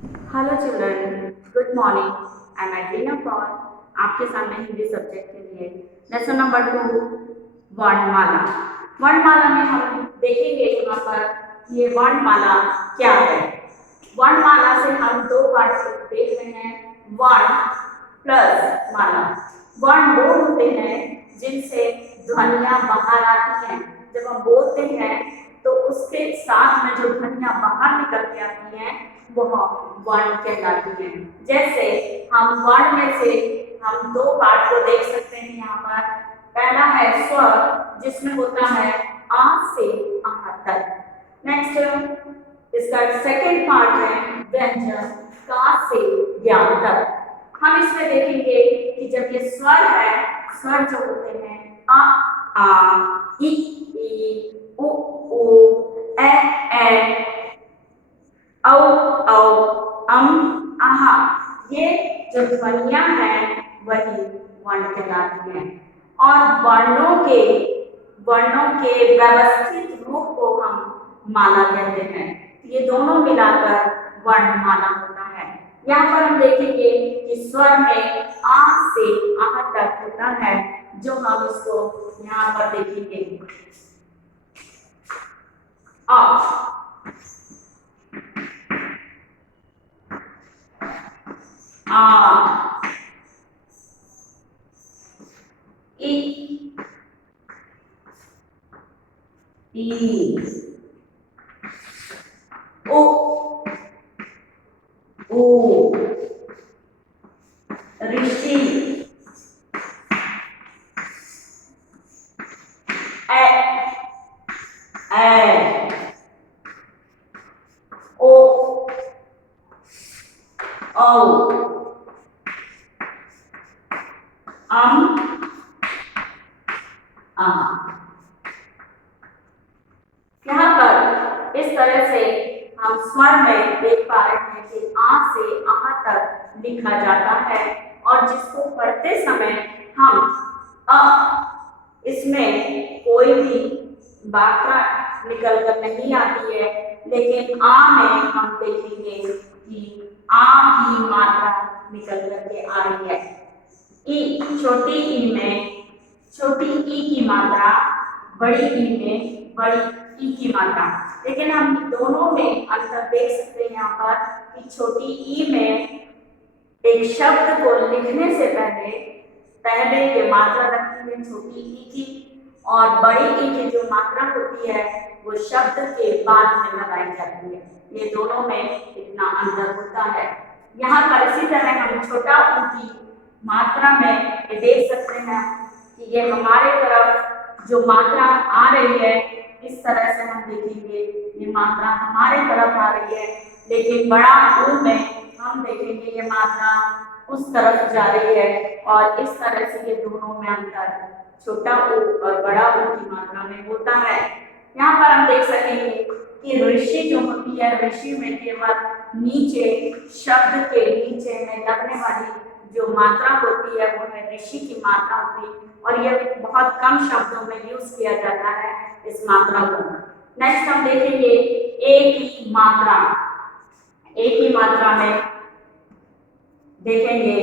Hello children, good morning. I am Adelina Paul. आपके सामने Hindi subject के लिए लेसन नंबर 2 वर्णमाला। वर्णमाला में हम देखेंगे यहाँ पर ये वर्णमाला क्या है। वर्णमाला से हम दो पार्ट देख रहे हैं, वर्ण प्लस माला। वर्ण वो होते हैं जिनसे ध्वनियां बाहर आती हैं। जब हम बोलते हैं तो उसके साथ में जो ध्वनियां बाहर निकल के आती हैं वह वर्ण कहलाती हैं। जैसे हम वर्ण में से हम दो पार्ट को देख सकते हैं यहाँ पर। पहला है स्वर, जिसमें होता है आ से आ तक। नेक्स्ट इसका सेकंड पार्ट है व्यंजन, का से या तक। हम इसमें देखेंगे कि जब ये स्वर है, स्वर जो होते हैं आ इ उ ए औ औ आहा, ये जो ध्वनियां हैं वही वर्ण कहलाती हैं। और वर्णों के व्यवस्थित रूप को हम माला कहते हैं। ये दोनों मिलाकर वर्णमाला होता है। यहाँ पर हम देखेंगे कि स्वर में आ से आह तक होता है, जो हम इसको यहाँ पर देखेंगे। आ इ उ ऊ ऋषि ए ओ औ यहाँ पर इस तरह से हम स्वर में देख पा रहे हैं कि आ से आह तक लिखा जाता है, और जिसको पढ़ते समय हम इसमें कोई भी मात्रा निकल कर नहीं आती है, लेकिन आ में हम देखेंगे कि आ की मात्रा निकल करके आ रही है। ई, छोटी ई में छोटी ई की मात्रा, बड़ी ई में बड़ी ई की मात्रा। लेकिन हम दोनों में अंतर देख सकते हैं यहाँ पर कि छोटी ई में एक शब्द को लिखने से पहले ये मात्रा लगती है छोटी ई की, और बड़ी ई की जो मात्रा होती है वो शब्द के बाद में लगाई जाती है। ये दोनों में इतना अंतर होता है। यहाँ पर इसी तरह हम छोटा ऊ की मात्रा में ये देख सकते हैं कि ये हमारे तरफ जो मात्रा आ रही है, इस तरह से हम देखेंगे ये मात्रा हमारे तरफ आ रही है, लेकिन बड़ा ऊ में हम देखेंगे ये मात्रा उस तरफ जा रही है। और इस तरह से ये दोनों में अंतर छोटा ऊ और बड़ा ऊ की मात्रा में होता है। यहाँ पर हम देख सकेंगे कि ऋषि जो होती है, ऋषि में केवल नीचे, शब्द के नीचे में लगने वाली जो मात्रा होती है वो है ऋषि की मात्रा होती है, और यह बहुत कम शब्दों में यूज किया जाता है इस मात्रा को। नेक्स्ट हम देखेंगे ए की मात्रा। ए की मात्रा में देखेंगे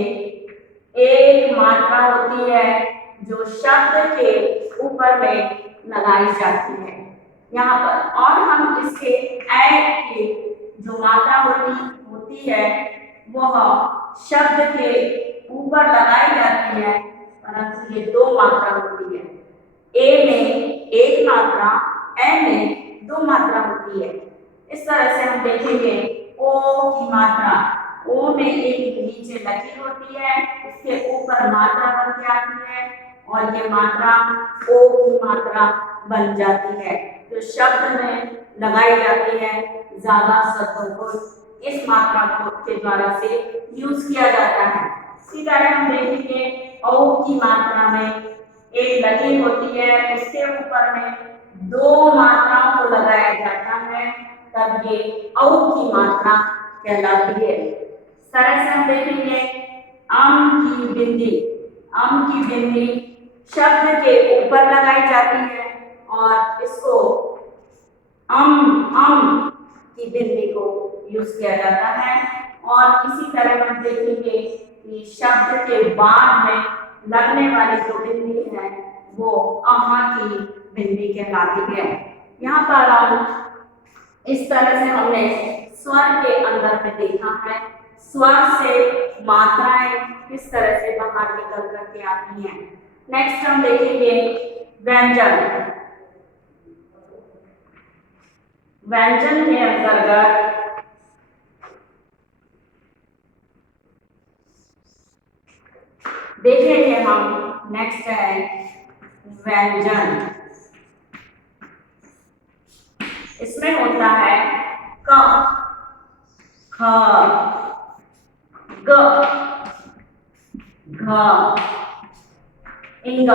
एक मात्रा होती है जो शब्द के ऊपर में लगाई जाती है यहाँ पर, और हम इसके ए की जो मात्रा होती है वह शब्द के ऊपर लगाई जाती है, परंतु ये दो मात्रा होती है। ए में एक मात्रा, ए में दो मात्रा होती है। इस तरह से हम देखेंगे ओ की मात्रा। ओ में एक नीचे लकीर होती है, उसके ऊपर मात्रा बन के आती है, और ये मात्रा ओ की मात्रा बन जाती है, जो शब्द में लगाई जाती है। ज्यादा शब्दों को इस मात्रा के द्वारा से यूज किया जाता है। इसी तरह हम देखेंगे औ की मात्रा में एक लकीर होती है, उसके ऊपर में दो मात्राओं को लगाया जाता है, तब ये औ की मात्रा कहलाती है। इस तरह से हम देखेंगे की बिंदी। की बिंदी शब्द के ऊपर लगाई जाती है, और इसको की बिंदी को यूज किया जाता है। और इसी तरह हम देखेंगे कि शब्द के बाद में लगने वाली जो बिंदी है वो आहा की बिंदी कहलाती है। यहाँ पर हम इस तरह से हमने स्वर के अंदर में देखा है, स्वर से मात्राएं किस तरह से बाहर निकल करके आती हैं। नेक्स्ट हम देखेंगे व्यंजन। व्यंजन के अंतर्गत देखेंगे हम, नेक्स्ट है व्यंजन। इसमें होता है क, ख, ग, घ, इंग,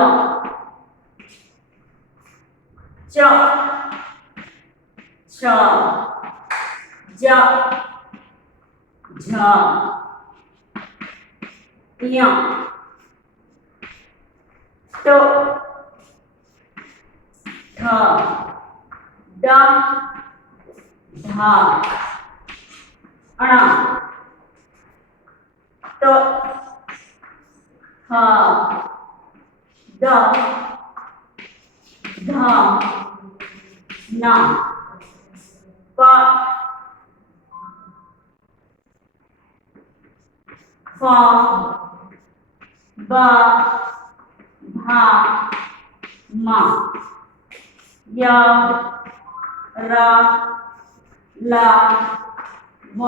च, छ, ज, झ, य, ट, ठ, ड, ढ, अण, त, थ, द, ध, न, प, फ, ब, भ, म, य, र, ल, व,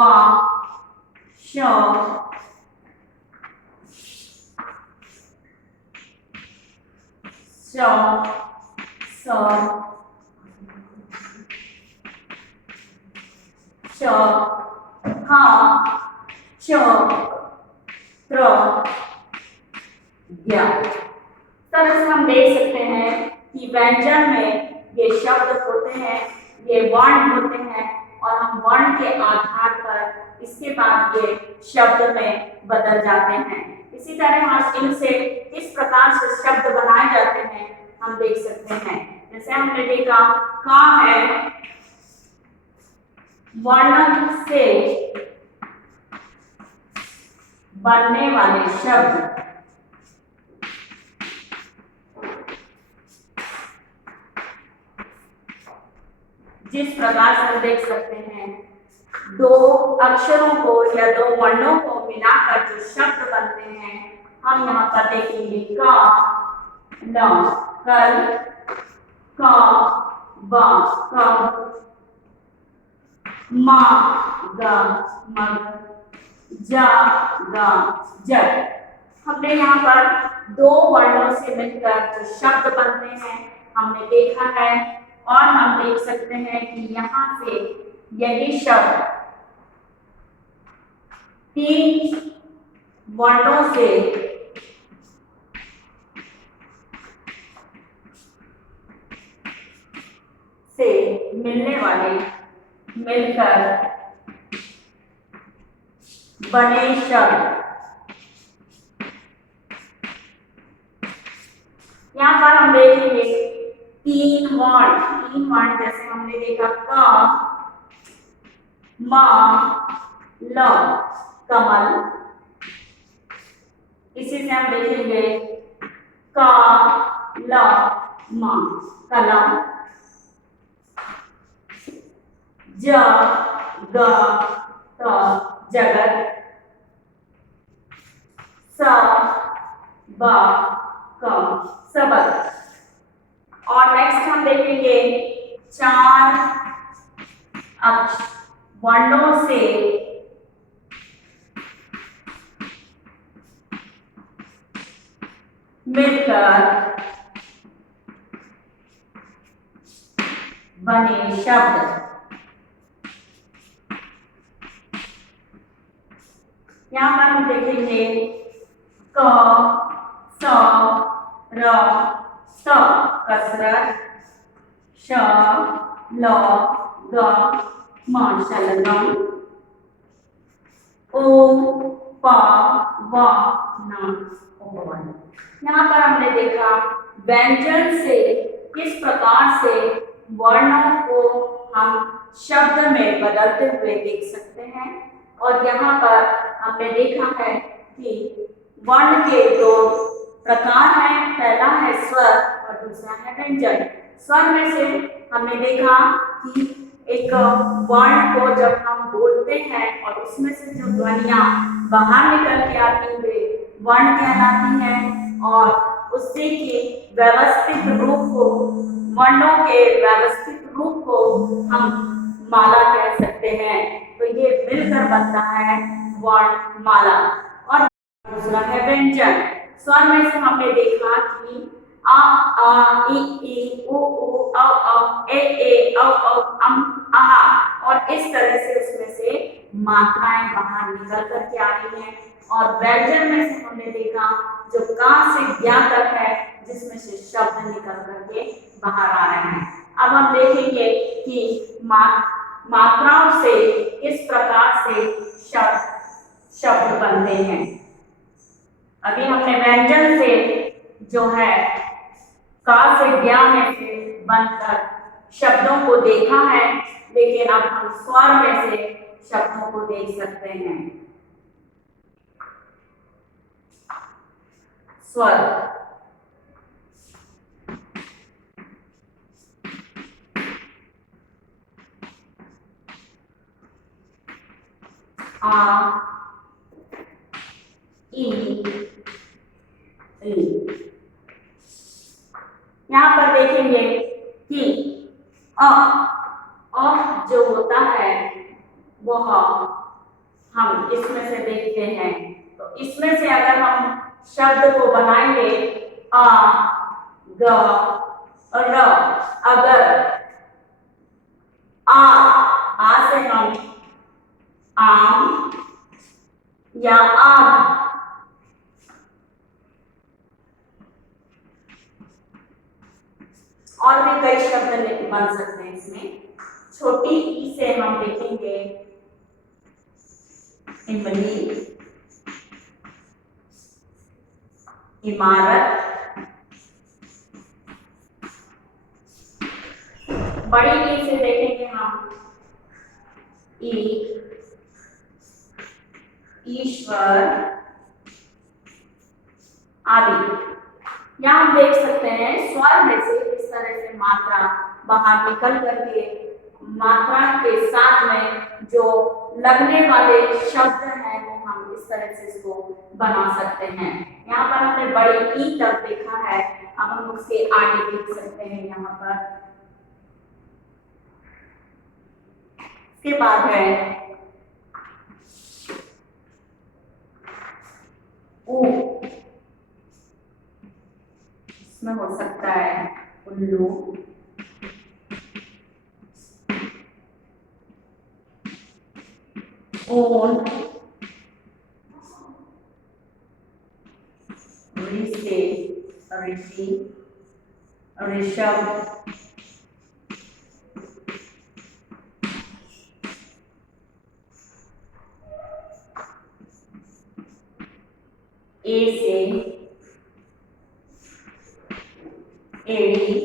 श, श, स, श, ह, च, त्र, य। तरह से हम देख सकते हैं कि व्यंजन में ये शब्द होते हैं, ये वर्ण होते हैं और हम वर्ण के आधार पर इसके बाद ये शब्द में बदल जाते हैं। इसी तरह हम इनसे किस प्रकार से शब्द बनाए जाते हैं हम देख सकते हैं। जैसे हमने देखा का है वर्ण से बनने वाले शब्द, जिस प्रकार से देख सकते हैं दो अक्षरों को या दो वर्णों को मिलाकर जो शब्द बनते हैं, हम यहाँ पर देखेंगे का, ल, कल, क, ब, कब, म, ग, मग, ज, ग, जग। हमने यहाँ पर दो वर्णों से मिलकर जो शब्द बनते हैं हमने देखा है और हम देख सकते हैं कि यहाँ से यही शब्द तीन वर्णों से मिलने वाले मिलकर बने शब्द। यहाँ पर हम देखेंगे तीन वर्ण जैसे हमने देखा क, म, ल, कमल। इसी से हम देखेंगे क, ल, म, कलम, ज, ग, त, जगत, स, ब, क, सबक। और नेक्स्ट हम देखेंगे चार वर्णों से मिलकर बने शब्द। यहाँ पर हम देखेंगे क, स, र, स कसरत, श, ल, ग, म शलगम, ओ, प, व, न उपवन। यहाँ पर हमने देखा व्यंजन से किस प्रकार से वर्णों को हम शब्द में बदलते हुए देख सकते हैं। और यहाँ पर हमने देखा है कि वर्ण के दो प्रकार हैं, पहला है स्वर और दूसरा है व्यंजन। स्वर में से हमने देखा कि एक वर्ण को जब हम बोलते हैं और उसमें से जो ध्वनियां बाहर निकल के आती हुए वर्ण कहलाती हैं, और उससे के व्यवस्थित रूप को, वर्णों के व्यवस्थित रूप को हम माला कह सकते हैं। तो ये मिलकर बनता है वर्णमाला। और दूसरा है व्यंजन। स्वर में से हमने देखा कि आ इ उ ए औ अम आहा, और इस तरह से उसमें से मात्राएं बाहर निकल करके आ रही हैं। और व्यंजन में से हमने देखा जो का से ज्ञा तक है, जिसमें से शब्द निकल करके बाहर आ रहे हैं। अब हम देखेंगे कि मात्राओं से किस प्रकार से शब्द बनते हैं। अभी हमने व्यंजन से जो है का से ज्ञा में से बनकर शब्दों को देखा है, लेकिन अब हम स्वर में से शब्दों को देख सकते हैं। स्वर आ ई यहाँ पर देखेंगे कि अ जो होता है वह हम इसमें से देखते हैं। तो इसमें से अगर हम शब्द को बनाएंगे आ ग र, अगर आ से हम आम या आग, और भी कई शब्द बन सकते हैं इसमें। छोटी ई से हम देखेंगे इमली, इमारत। बड़ी ई से देखेंगे हम ईश्वर आदि। यहाँ हम देख सकते हैं स्वर में से इस तरह से मात्रा बाहर निकल करके मात्रा के साथ में जो लगने वाले शब्द हैं वो हम इस तरह से इसको बना सकते हैं। यहाँ पर हमने बड़ी ई तक देखा है, अब हम उसके आगे देख सकते हैं। यहाँ पर इसके बाद है ऊ, इसमें हो सकता है उल्लू, ऊन, ऋषि, ऋषभ, ए से एड़ी,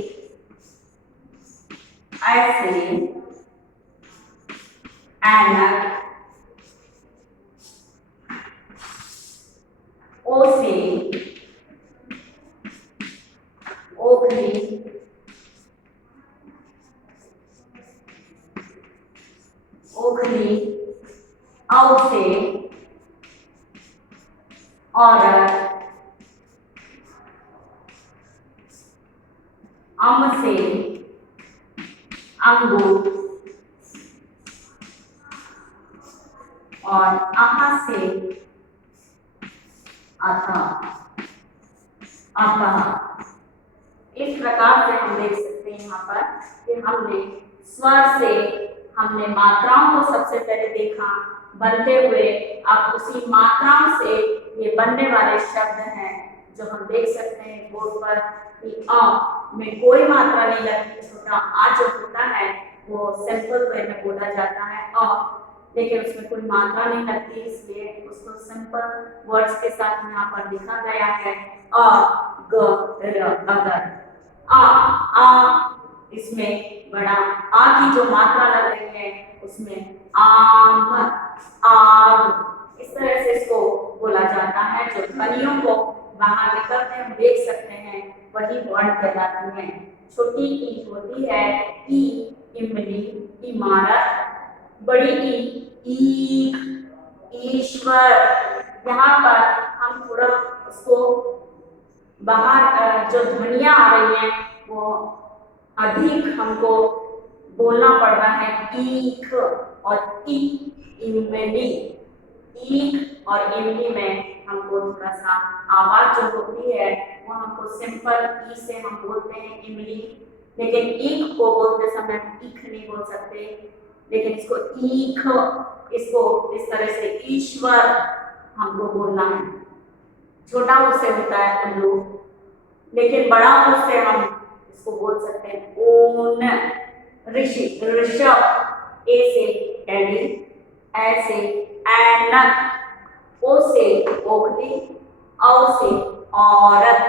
ऐसे ऐनक, ओ से ओखली, ओखली, औ से औरत, अम से अंगूर, और आहा से अतः। इस प्रकार से हम देख सकते हैं यहाँ पर कि हमने स्वर से हमने मात्राओं को सबसे पहले देखा बनते हुए, अब उसी मात्राओं से ये बनने वाले शब्द हैं जो हम देख सकते हैं बोर्ड पर कि अ में कोई मात्रा नहीं लगती। छोटा आ जो होता है वो सिंपल वे में बोला जाता है अ, लेकिन उसमें कोई मात्रा नहीं लगती, इसलिए उसको सिंपल वर्ड्स के साथ यहाँ पर लिखा गया है अ ग र, अगर। आ इसमें बड़ा आ की जो मात्रा लग रही है उसमें आम आग, इस तरह से इसको बोला जाता है। जो ध्वनियों को बाहर निकलते हम देख सकते हैं वही वर्ण कहलाती है। छोटी ई होती है ई, इमली, इमारत। बड़ी ई, ईख, ईश्वर। यहाँ पर हम थोड़ा उसको बाहर जो ध्वनियां आ रही हैं वो अधिक हमको बोलना पड़ रहा है। ईख और ई, इमली। ईख और इमली में हमको थोड़ा सा आवाज जो होती है वो हमको सिंपल ई से हम बोलते हैं इमली, लेकिन ईख को बोलते समय ईख नहीं बोल सकते, लेकिन इसको ईख, इसको इस तरह से ईश्वर हमको बोलना है। छोटा उससे होता है उल्लू, लेकिन बड़ा उससे हम इसको बोल सकते हैं ऊन। ऋषि, ऋषभ, ए से एडी, ए से ऐनक, ओ से ओखली, औ से औरत,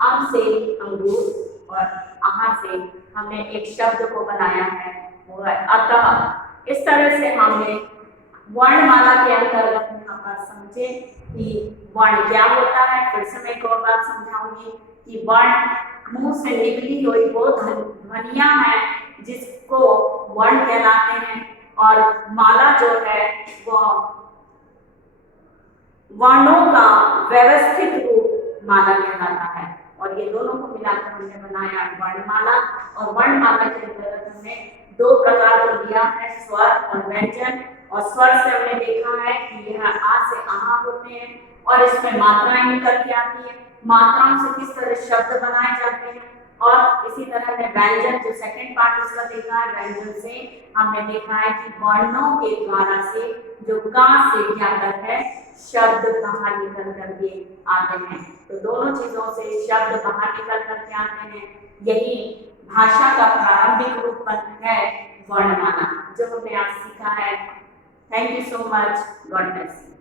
अम से अंगूर और आहा से हमने एक शब्द को बनाया है वो है अतः। इस तरह से हमने वर्णमाला के अंतर्गत यहाँ पर समझे कि वर्ण क्या होता है। फिर से मैं एक और बात समझाऊंगी कि वर्ण मुंह से निकली हुई वो ध्वनियां हैं जिसको वर्ण कहलाते हैं, और माला जो है वो वर्णों का व्यवस्थित रूप माला कहलाता है। और ये दोनों को मिलाकर हमने बनाया वर्णमाला। और वर्णमाला के अंतर्गत हमने दो प्रकार को लिया है, स्वर और व्यंजन। और स्वर से हमने देखा है कि यह आ से आहा होते हैं और इसमें मात्राएं निकल के आती है। मात्राओं से किस तरह शब्द बनाए जाते हैं। और इसी तरह में व्यंजन जो सेकंड पार्ट इसका देखा है, व्यंजन से हमने देखा है कि वर्णों के द्वारा से जो का से क्या तक है शब्द बाहर निकल करके आते हैं। तो दोनों चीजों से शब्द बाहर निकल करके आते हैं। यही भाषा का प्रारंभिक रूप है वर्णमाला, जो हमने आज सीखा है। Thank you so much. God bless you.